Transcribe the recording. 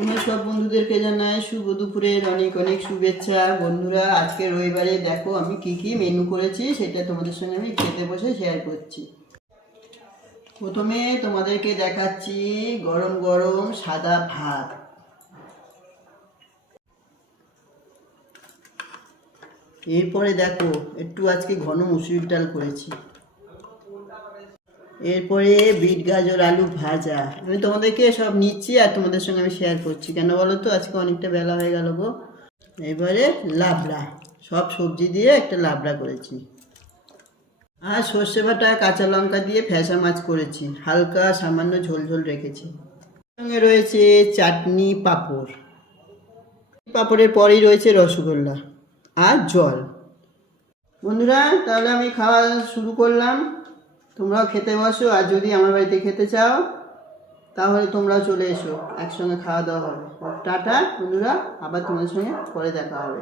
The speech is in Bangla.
আমার সব বন্ধুদেরকে জানাই শুভ দুপুরের অনেক অনেক শুভেচ্ছা। বন্ধুরা, আজকে রবিবারে দেখো আমি কি কি মেনু করেছি সেটা তোমাদের সঙ্গে আমি খেতে বসে শেয়ার করছি। প্রথমে তোমাদেরকে দেখাচ্ছি গরম গরম সাদা ভাত। এরপরে দেখো একটু আজকে ঘন মুসুরির ডাল করেছি। এরপরে বিট গাজর আলু ভাজা। আমি তোমাদেরকে সব নিচ্ছি আর তোমাদের সঙ্গে আমি শেয়ার করছি, কেন বলো তো, আজকে অনেকটা বেলা হয়ে গেল গো। এবারে লাবড়া, সব সবজি দিয়ে একটা লাবড়া করেছি। আর সর্ষে বাটা কাঁচা লঙ্কা দিয়ে ফ্যাসা মাছ করেছি, হালকা সামান্য ঝোল ঝোল রেখেছি। সঙ্গে রয়েছে চাটনি, পাঁপড়। পাঁপড়ের পরেই রয়েছে রসগোল্লা আর জল। বন্ধুরা, তাহলে আমি খাওয়া শুরু করলাম। তোমরাও খেতে বসো, আর যদি আমার বাড়িতে খেতে চাও তাহলে তোমরাও চলে এসো, একসঙ্গে খাওয়া দাওয়া হবে। টাটা বন্ধুরা, আবার তোমাদের সঙ্গে পরে দেখা হবে।